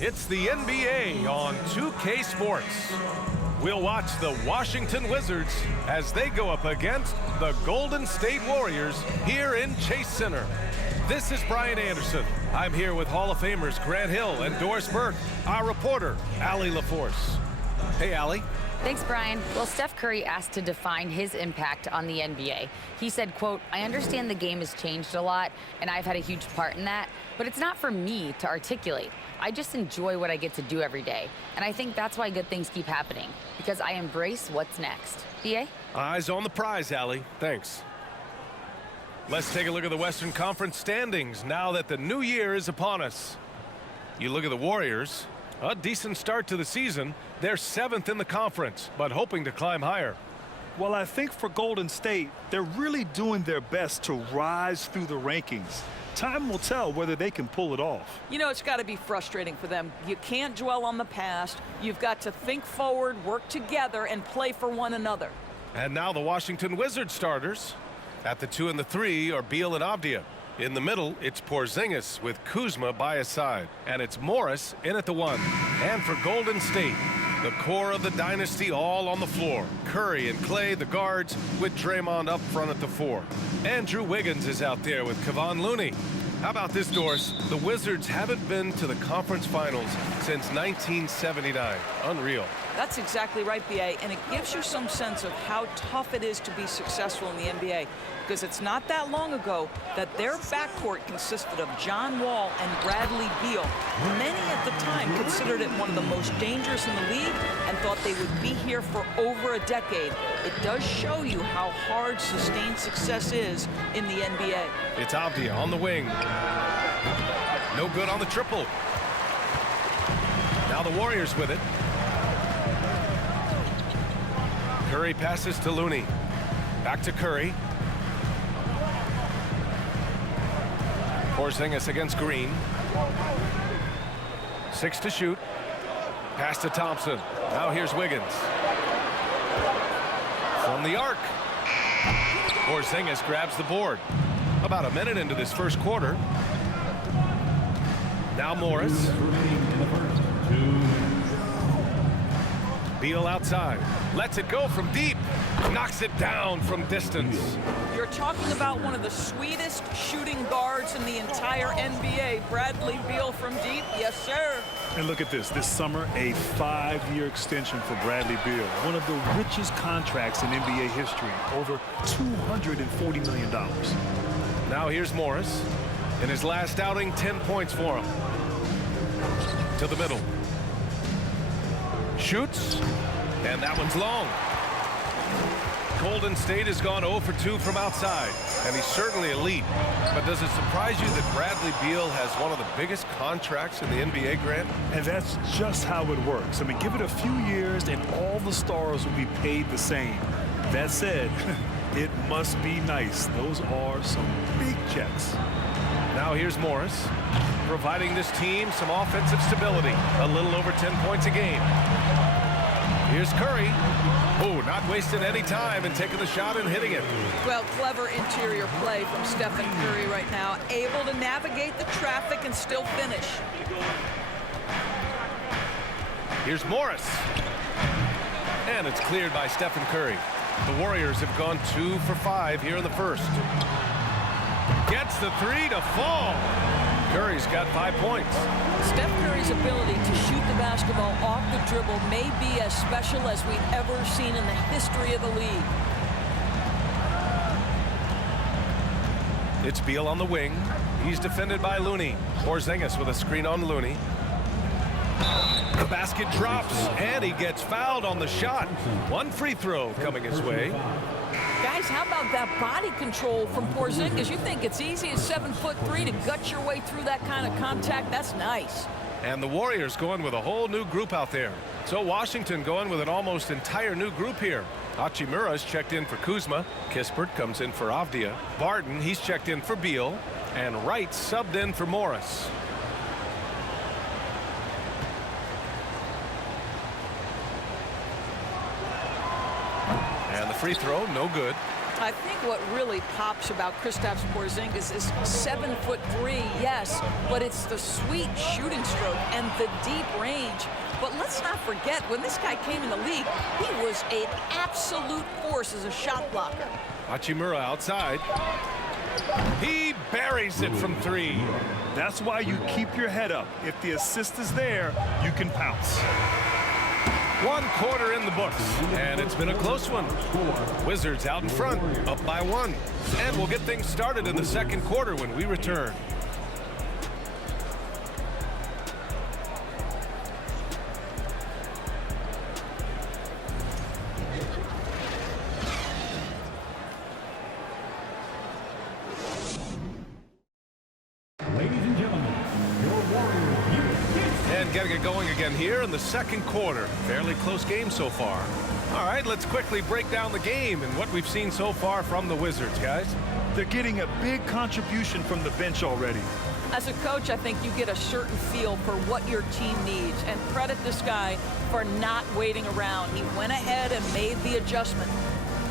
It's the NBA on 2K Sports. We'll watch the Washington Wizards as they go up against the Golden State Warriors here in Chase Center. This is Brian Anderson. I'm here with Hall of Famers Grant Hill and Doris Burke, our reporter, Allie LaForce. Hey, Allie. Thanks, Brian. Well, Steph Curry asked to define his impact on the NBA. He said, quote, "I understand the game has changed a lot, and I've had a huge part in that, but it's not for me to articulate. I just enjoy what I get to do every day, and I think that's why good things keep happening, because I embrace what's next." BA? Eyes on the prize, Allie. Thanks. Let's take a look at the Western Conference standings now that the new year is upon us. You look at the Warriors, a decent start to the season. They're 7th in the conference, but hoping to climb higher. Well, I think for Golden State, they're really doing their best to rise through the rankings. Time will tell whether they can pull it off. You know, it's got to be frustrating for them. You can't dwell on the past. You've got to think forward, work together, and play for one another. And now the Washington Wizards starters. At the 2 and the 3 are Beal and Avdija. In the middle, it's Porzingis with Kuzma by his side. And it's Morris in at the 1. And for Golden State, the core of the dynasty all on the floor. Curry and Clay, the guards, with Draymond up front at the 4. Andrew Wiggins is out there with Kevon Looney. How about this, Doris? The Wizards haven't been to the conference finals since 1979. Unreal. That's exactly right, BA, and it gives you some sense of how tough it is to be successful in the NBA, because it's not that long ago that their backcourt consisted of John Wall and Bradley Beal. Many at the time considered it one of the most dangerous in the league and thought they would be here for over a decade. It does show you how hard sustained success is in the NBA. It's Avdija on the wing. No good on the triple. Now the Warriors with it. Curry passes to Looney. Back to Curry. Porzingis against Green. 6 to shoot. Pass to Thompson. Now here's Wiggins. From the arc. Porzingis grabs the board. About a minute into this first quarter. Now Morris. Beal outside. Lets it go from deep. Knocks it down from distance. You're talking about one of the sweetest shooting guards in the entire NBA. Bradley Beal from deep. Yes, sir. And look at this. This summer, a 5-year extension for Bradley Beal. One of the richest contracts in NBA history. Over $240 million. Now here's Morris. In his last outing, 10 points for him. To the middle. Shoots. And that one's long. Golden State has gone 0 for 2 from outside, and he's certainly elite. But does it surprise you that Bradley Beal has one of the biggest contracts in the NBA, Grant? And that's just how it works. I mean, give it a few years and all the stars will be paid the same. That said, it must be nice. Those are some big checks. Now here's Morris, providing this team some offensive stability. A little over 10 points a game. Here's Curry. Oh, not wasting any time and taking the shot and hitting it. Well, clever interior play from Stephen Curry right now. Able to navigate the traffic and still finish. Here's Morris. And it's cleared by Stephen Curry. The Warriors have gone 2 for 5 here in the first. Gets the 3 to fall. Curry's got 5 points. Steph Curry's ability to shoot the basketball off the dribble may be as special as we've ever seen in the history of the league. It's Beal on the wing. He's defended by Looney. Porzingis with a screen on Looney. The basket drops, and he gets fouled on the shot. One free throw coming his way. Guys, how about that body control from Porzingis? You think it's easy as 7'3" to gut your way through that kind of contact? That's nice. And the Warriors going with a whole new group out there. So Washington going with an almost entire new group here. Hachimura's checked in for Kuzma. Kispert comes in for Avdija. Barton, he's checked in for Beal. And Wright subbed in for Morris. And the free throw, no good. I think what really pops about Kristaps Porzingis is 7'3", yes, but it's the sweet shooting stroke and the deep range. But let's not forget, when this guy came in the league, he was an absolute force as a shot blocker. Hachimura outside. He buries it from 3. That's why you keep your head up. If the assist is there, you can pounce. 1 quarter in the books, and it's been a close one. Wizards out in front, up by 1. And we'll get things started in the second quarter when we return. Getting it going again here in the second quarter. Fairly close game so far. All right, let's quickly break down the game and what we've seen so far from the Wizards, guys. They're getting a big contribution from the bench already. As a coach, I think you get a certain feel for what your team needs, and credit this guy for not waiting around. He went ahead and made the adjustment.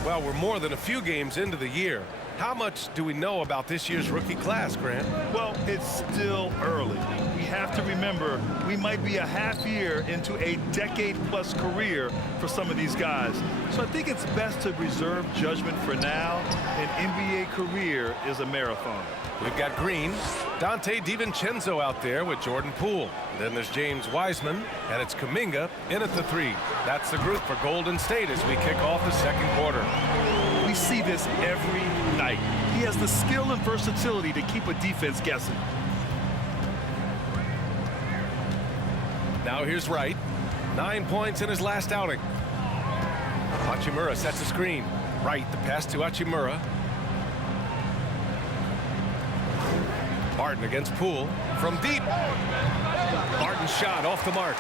Well, we're more than a few games into the year. How much do we know about this year's rookie class, Grant? Well, it's still early. We have to remember we might be a half year into a decade-plus career for some of these guys. So I think it's best to reserve judgment for now. An NBA career is a marathon. We've got Green, Dante DiVincenzo out there with Jordan Poole. Then there's James Wiseman, and it's Kuminga in at the 3. That's the group for Golden State as we kick off the second quarter. We see this every night. He has the skill and versatility to keep a defense guessing. Now here's Wright. 9 points in his last outing. Hachimura sets a screen. Wright, the pass to Hachimura. Barton against Poole from deep. Barton's shot off the mark.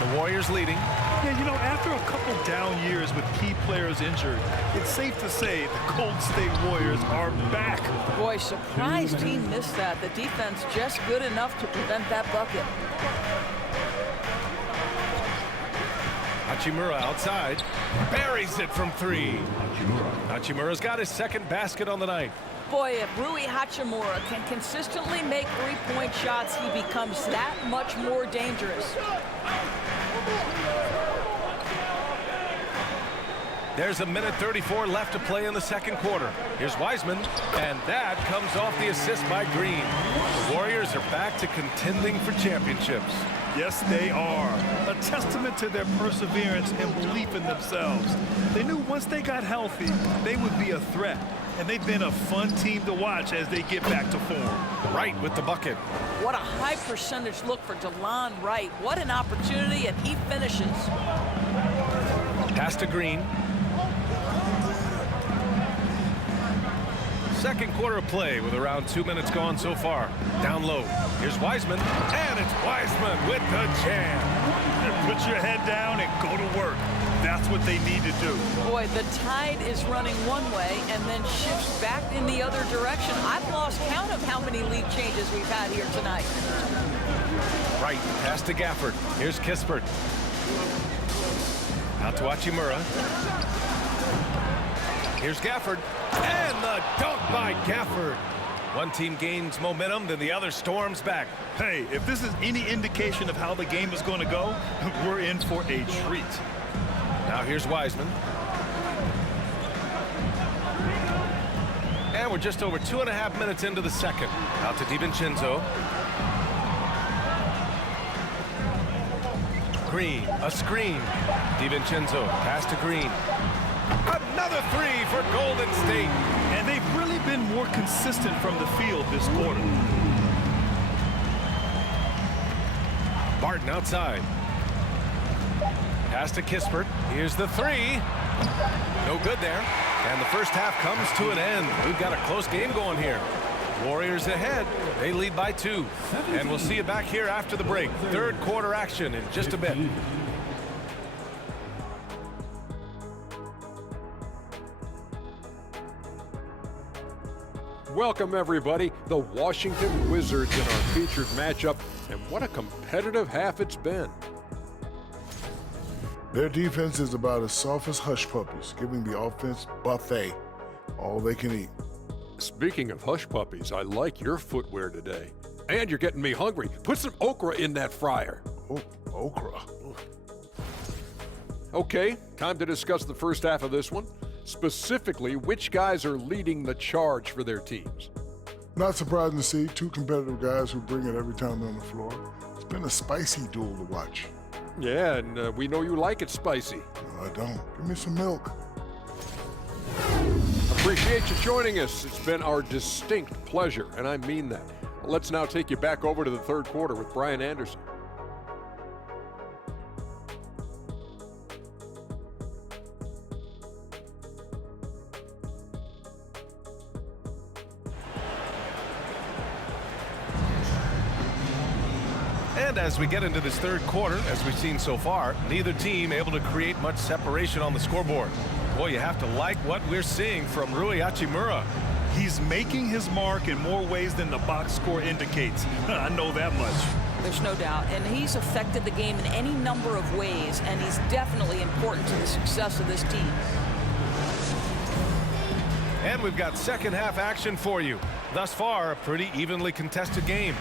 The Warriors leading. Yeah, you know, after a couple down years with key players injured, it's safe to say the Golden State Warriors are back. Boy, surprised he missed that. The defense just good enough to prevent that bucket. Hachimura outside. Buries it from 3. Hachimura's got his second basket on the night. Boy, if Rui Hachimura can consistently make three-point shots, he becomes that much more dangerous. There's 1:34 left to play in the second quarter. Here's Wiseman, and that comes off the assist by Green. The Warriors are back to contending for championships. Yes, they are. A testament to their perseverance and belief in themselves. They knew once they got healthy, they would be a threat. And they've been a fun team to watch as they get back to form. Wright with the bucket. What a high percentage look for DeLon Wright. What an opportunity, and he finishes. Pass to Green. Second quarter of play with around 2 minutes gone so far. Down low. Here's Wiseman, and it's Wiseman with the jam. Put your head down and go to work. That's what they need to do. Boy, the tide is running one way and then shifts back in the other direction. I've lost count of how many lead changes we've had here tonight. Right, pass to Gafford. Here's Kispert. Out to Hachimura. Here's Gafford. And the dunk by Gafford. One team gains momentum, then the other storms back. Hey, if this is any indication of how the game is going to go, we're in for a treat. Now here's Wiseman. And we're just over 2.5 minutes into the second. Out to DiVincenzo. Green, a screen. DiVincenzo, pass to Green. Another 3 for Golden State. And they've really been more consistent from the field this quarter. Barton outside. Pass to Kispert. Here's the 3. No good there. And the first half comes to an end. We've got a close game going here. Warriors ahead. They lead by 2. And we'll see you back here after the break. Third quarter action in just a bit. Welcome, everybody. The Washington Wizards in our featured matchup. And what a competitive half it's been. Their defense is about as soft as hush puppies, giving the offense buffet. all they can eat. Speaking of hush puppies, I like your footwear today. And you're getting me hungry. Put some okra in that fryer. Oh, okra. Okay, time to discuss the first half of this one. Specifically, which guys are leading the charge for their teams? Not surprising to see two competitive guys who bring it every time they're on the floor. It's been a spicy duel to watch. Yeah, and we know you like it spicy. No, I don't. Give me some milk. Appreciate you joining us. It's been our distinct pleasure, and I mean that. Let's now take you back over to the third quarter with Brian Anderson. And as we get into this third quarter, as we've seen so far, neither team able to create much separation on the scoreboard. Boy, you have to like what we're seeing from Rui Hachimura. He's making his mark in more ways than the box score indicates. I know that much. There's no doubt. And he's affected the game in any number of ways, and he's definitely important to the success of this team. And we've got second half action for you. Thus far, a pretty evenly contested game.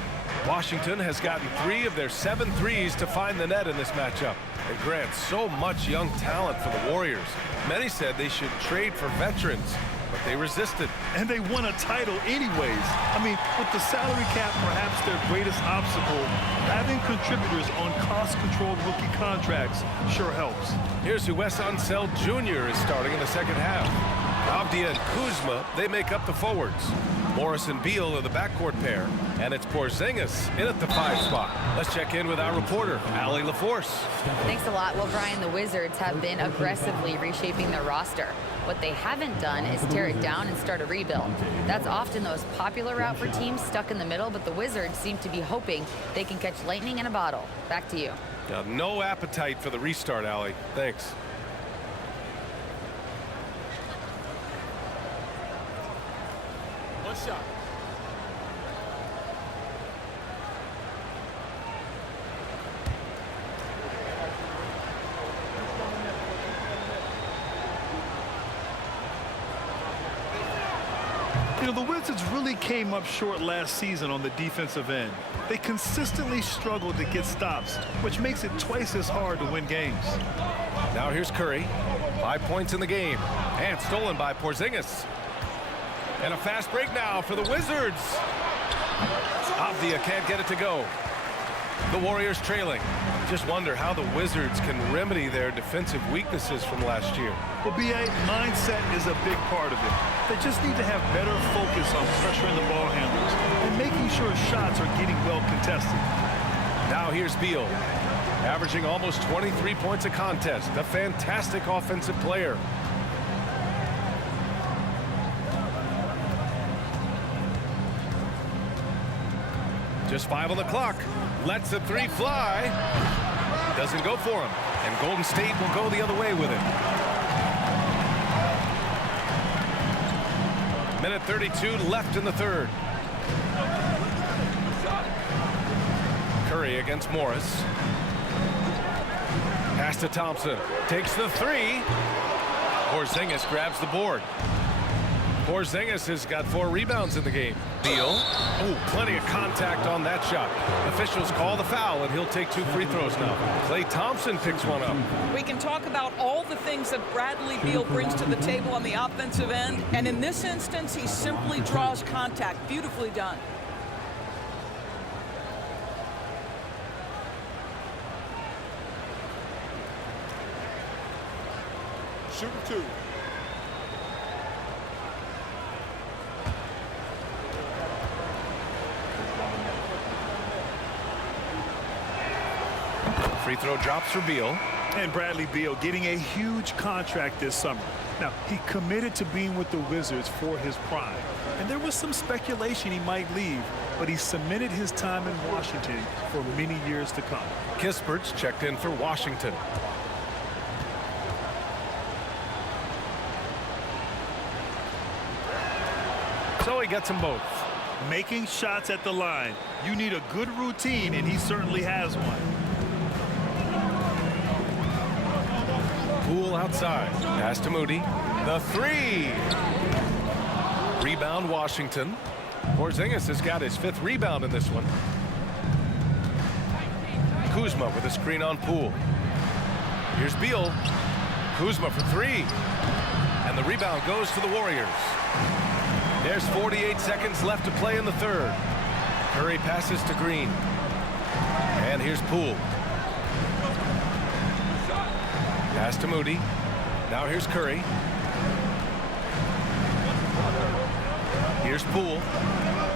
Washington has gotten 3 of their 7 threes to find the net in this matchup. And Grant, so much young talent for the Warriors. Many said they should trade for veterans, but they resisted. And they won a title anyways. I mean, with the salary cap perhaps their greatest obstacle, having contributors on cost-controlled rookie contracts sure helps. Here's who Wes Unseld Jr. is starting in the second half. Avdia and Kuzma, they make up the forwards. Morris and Beal are the backcourt pair, and it's Porzingis in at the 5 spot. Let's check in with our reporter, Allie LaForce. Thanks a lot. Well, Brian, the Wizards have been aggressively reshaping their roster. What they haven't done is tear it down and start a rebuild. That's often the most popular route for teams stuck in the middle, but the Wizards seem to be hoping they can catch lightning in a bottle. Back to you. Now, no appetite for the restart, Allie. Thanks. One shot. You know, the Wizards really came up short last season on the defensive end. They consistently struggled to get stops, which makes it twice as hard to win games. Now here's Curry. 5 points in the game. And stolen by Porzingis. And a fast break now for the Wizards. Avdia can't get it to go. The Warriors trailing. Just wonder how the Wizards can remedy their defensive weaknesses from last year. Well, B.A., mindset is a big part of it. They just need to have better focus on pressuring the ball handlers and making sure shots are getting well contested. Now here's Beal, averaging almost 23 points a contest. A fantastic offensive player. Just 5 on the clock. Lets the 3 fly. Doesn't go for him. And Golden State will go the other way with it. Minute 32 left in the third. Curry against Morris. Pass to Thompson. Takes the 3. Porzingis grabs the board. Porzingis has got 4 rebounds in the game. Beal. Oh, plenty of contact on that shot. Officials call the foul, and he'll take 2 free throws now. Klay Thompson picks one up. We can talk about all the things that Bradley Beal brings to the table on the offensive end, and in this instance, he simply draws contact. Beautifully done. Shooting 2. Free throw drops for Beal. And Bradley Beal getting a huge contract this summer. Now, he committed to being with the Wizards for his prime. And there was some speculation he might leave, but he cemented his time in Washington for many years to come. Kispert's checked in for Washington. So he gets them both. Making shots at the line. You need a good routine, and he certainly has one. Poole outside. Pass to Moody. The 3. rebound, Washington. Porzingis has got his 5th rebound in this one. Kuzma with a screen on Poole. Here's Beal. Kuzma for 3. And the rebound goes to the Warriors. There's 48 seconds left to play in the 3rd. Curry passes to Green. And here's Poole. Pass to Moody. Now here's Curry. Here's Poole.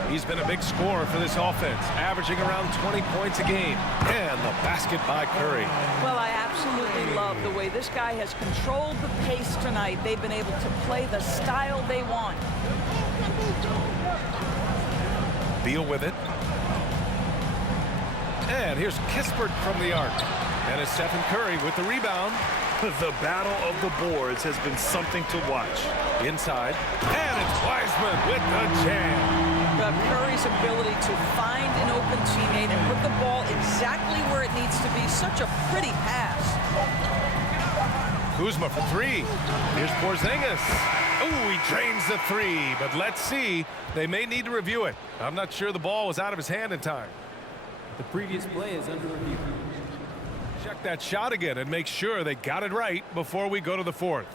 He's been a big scorer for this offense, averaging around 20 points a game. And the basket by Curry. Well, I absolutely love the way this guy has controlled the pace tonight. They've been able to play the style they want. Beal with it. And here's Kispert from the arc. And it's Stephen Curry with the rebound. The battle of the boards has been something to watch. Inside. And it's Wiseman with the jam. Curry's ability to find an open teammate and put the ball exactly where it needs to be. Such a pretty pass. Kuzma for 3. Here's Porzingis. Ooh, he drains the 3. But let's see. They may need to review it. I'm not sure the ball was out of his hand in time. The previous play is under review. Check that shot again and make sure they got it right before we go to the 4th.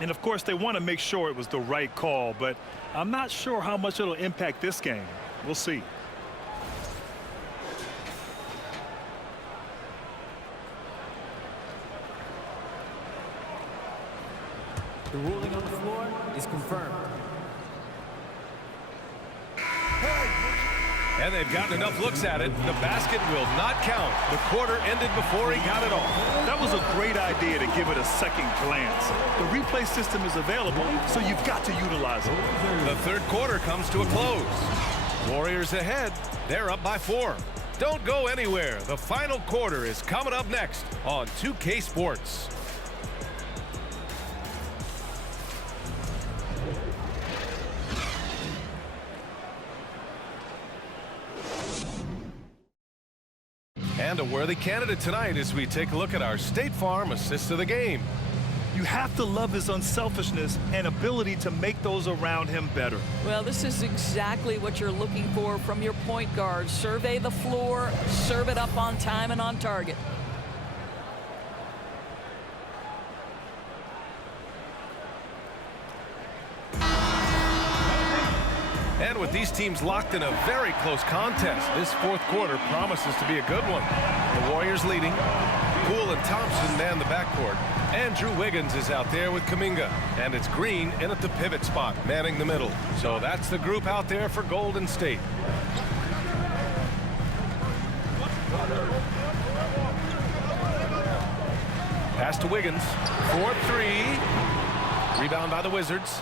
And of course, they want to make sure it was the right call, but I'm not sure how much it'll impact this game. We'll see. The ruling on the floor is confirmed. And they've gotten enough looks at it. The basket will not count. The quarter ended before he got it off. That was a great idea to give it a second glance. The replay system is available, so you've got to utilize it. The 3rd quarter comes to a close. Warriors ahead. They're up by 4. Don't go anywhere. The final quarter is coming up next on 2K Sports. And a worthy candidate tonight as we take a look at our State Farm assist of the game. You have to love his unselfishness and ability to make those around him better. Well, this is exactly what you're looking for from your point guard. Survey the floor, serve it up on time and on target. And with these teams locked in a very close contest, this 4th quarter promises to be a good one. The Warriors leading. Poole and Thompson man the backcourt. Andrew Wiggins is out there with Kuminga. And it's Green in at the pivot spot, manning the middle. So that's the group out there for Golden State. Pass to Wiggins. 4-3. Rebound by the Wizards.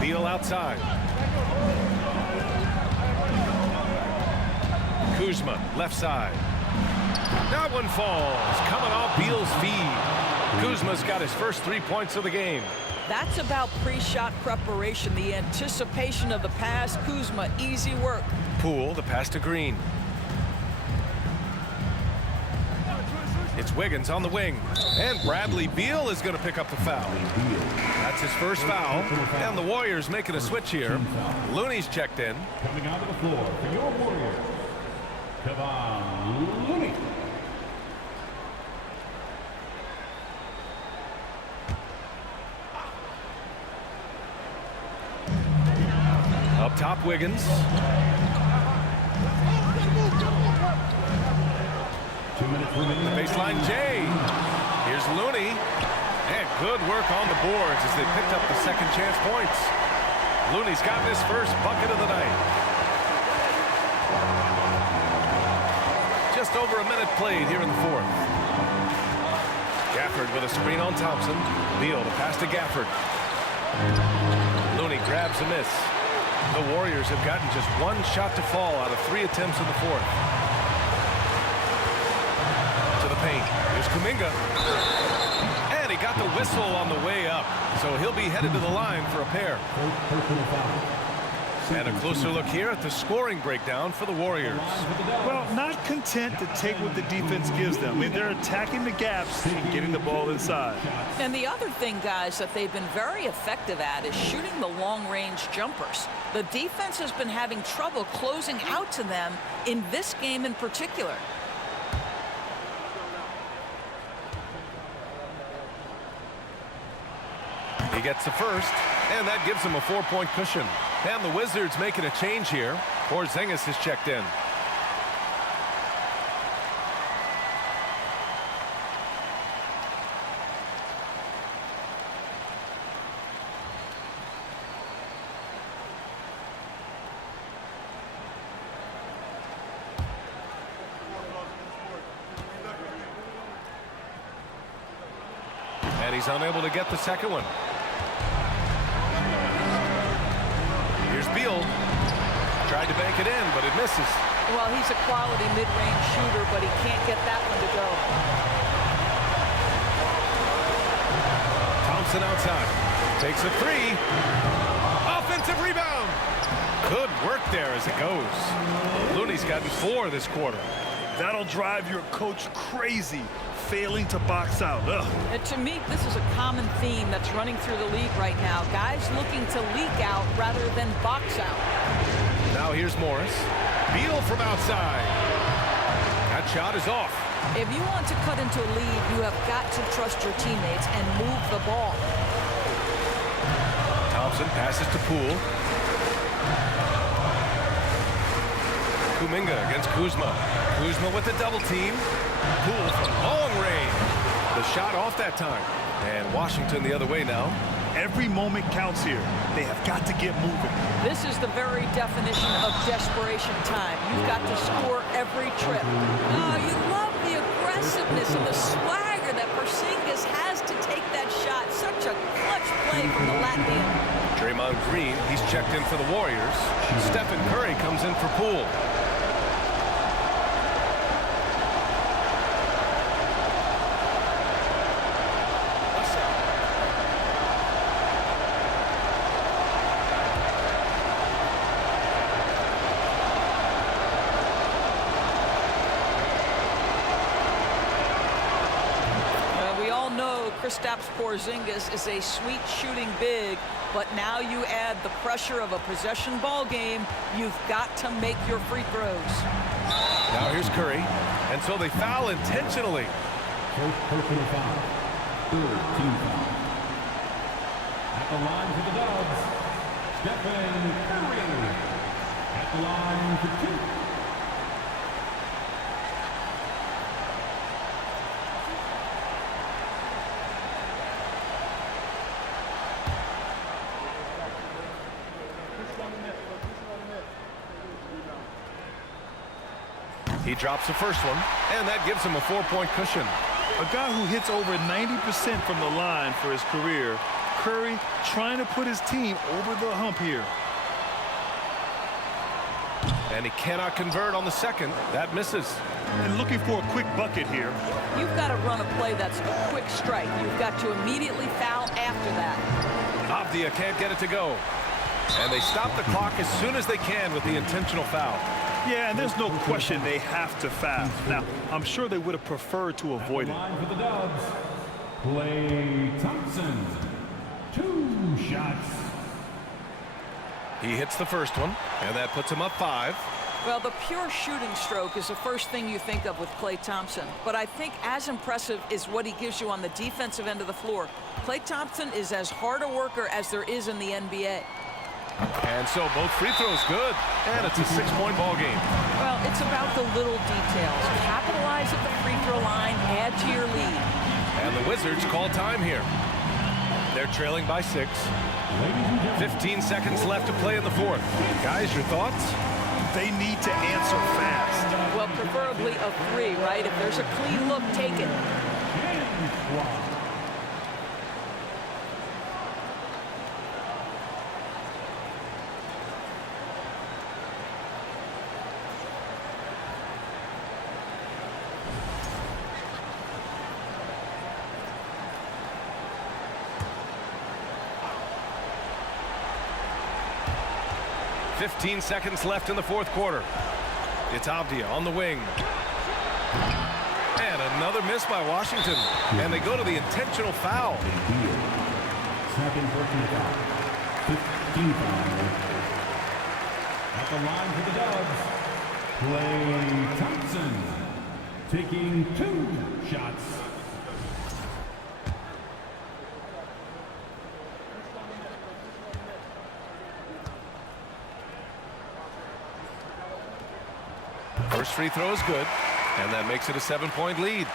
Beal outside. Kuzma, left side. That one falls. Coming off Beal's feed. Kuzma's got his first 3 points of the game. That's about pre-shot preparation, the anticipation of the pass. Kuzma, easy work. Poole, the pass to Green. It's Wiggins on the wing. And Bradley Beal is going to pick up the foul. That's his first foul. And the Warriors making a switch here. Looney's checked in. Coming onto the floor for your Warriors, Kevon Looney. Up top, Wiggins. 2 minutes remaining. The baseline, Jay. Here's Looney. And good work on the boards as they picked up the second chance points. Looney's gotten his first bucket of the night. Just over a minute played here in the 4th. Gafford with a screen on Thompson. Beal to pass to Gafford. Looney grabs a miss. The Warriors have gotten just 1 shot to fall out of 3 attempts in the 4th. To the paint. Here's Kuminga. And he got the whistle on the way up. So he'll be headed to the line for a pair. And a closer look here at the scoring breakdown for the Warriors. Well, not content to take what the defense gives them. I mean, they're attacking the gaps and getting the ball inside. And the other thing, guys, that they've been very effective at is shooting the long-range jumpers. The defense has been having trouble closing out to them in this game in particular. He gets the first, and that gives him a 4-point cushion. And the Wizards making a change here. Porzingis is checked in. And he's unable to get the second one. Here's Beal. Tried to bank it in, but it misses. Well, he's a quality mid-range shooter, but he can't get that one to go. Thompson outside. Takes a three. Offensive rebound. Good work there as it goes. Looney's gotten 4 this quarter. That'll drive your coach crazy, failing to box out. Ugh. And to me, this is a common theme that's running through the league right now. Guys looking to leak out rather than box out. Now here's Morris. Beal from outside. That shot is off. If you want to cut into a lead, you have got to trust your teammates and move the ball. Thompson passes to Poole. Kuminga against Kuzma. Kuzma with the double team. Poole from long range. The shot off that time. And Washington the other way now. Every moment counts here. They have got to get moving. This is the very definition of desperation time. You've got to score every trip. Oh, you love the aggressiveness and the swagger that Porzingis has to take that shot. Such a clutch play from the Latvian. Draymond Green, he's checked in for the Warriors. Stephen Curry comes in for Poole. Kristaps Porzingis is a sweet shooting big, but now you add the pressure of a possession ball game. You've got to make your free throws. Now here's Curry, and so they foul intentionally. First personal foul. Third team foul. At the line for the Dubs, Stephen Curry. At the line for 2. He drops the first one, and that gives him a 4-point cushion. A guy who hits over 90% from the line for his career. Curry trying to put his team over the hump here. And he cannot convert on the second. That misses. And looking for a quick bucket here. You've got to run a play that's a quick strike. You've got to immediately foul after that. Avdia can't get it to go. And they stop the clock as soon as they can with the intentional foul. Yeah, and there's no question they have to foul. Now, I'm sure they would have preferred to avoid it. Line for the Dubs, Klay Thompson. 2 shots. He hits the first one, and that puts him up 5. Well, the pure shooting stroke is the first thing you think of with Klay Thompson. But I think as impressive is what he gives you on the defensive end of the floor. Klay Thompson is as hard a worker as there is in the NBA. And so both free throws good, and it's a 6-point ball game. Well, it's about the little details. Capitalize at the free throw line, add to your lead. And the Wizards call time here. They're trailing by 6. 15 seconds left to play in the fourth. Guys, your thoughts? They need to answer fast. Well, preferably a 3, right? If there's a clean look, take it. 15 seconds left in the fourth quarter. It's Avdia on the wing. And another miss by Washington. And they go to the intentional foul. Second personal foul. 15 foul. At the line for the Dubs, Klay Thompson taking 2 shots. First free throw is good, and that makes it a 7-point lead.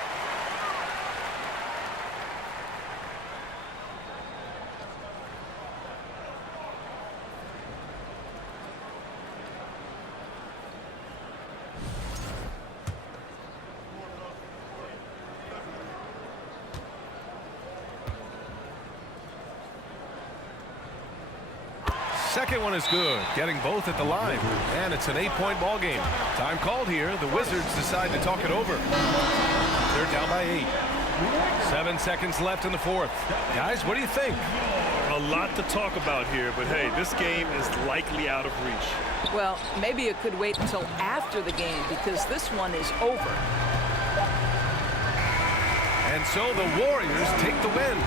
Second one is good, getting both at the line. And it's an 8-point ball game. Time called here. The Wizards decide to talk it over. They're down by 8. 7 seconds left in the fourth. Guys, what do you think? A lot to talk about here, but hey, this game is likely out of reach. Well, maybe it could wait until after the game because this one is over. And so the Warriors take the win.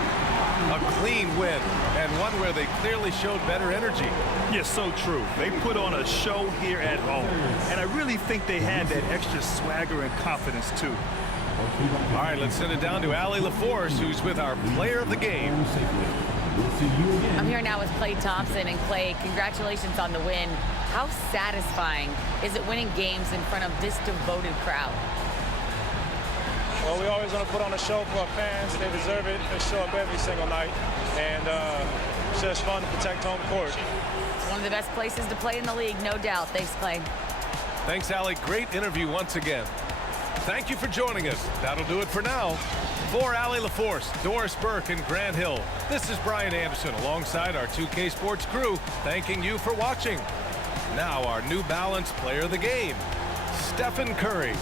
A clean win, and one where they clearly showed better energy. Yes, so true. They put on a show here at home, and I really think they had that extra swagger and confidence, too. All right, let's send it down to Allie LaForce, who's with our player of the game. I'm here now with Klay Thompson. And Klay, congratulations on the win. How satisfying is it winning games in front of this devoted crowd? Well, we always want to put on a show for our fans. They deserve it. They show up every single night. And it's just fun to protect home court. It's one of the best places to play in the league, no doubt. Thanks, Klay. Thanks, Allie. Great interview once again. Thank you for joining us. That'll do it for now. For Allie LaForce, Doris Burke, and Grant Hill, this is Brian Anderson alongside our 2K Sports crew, thanking you for watching. Now our New Balance player of the game, Stephen Curry.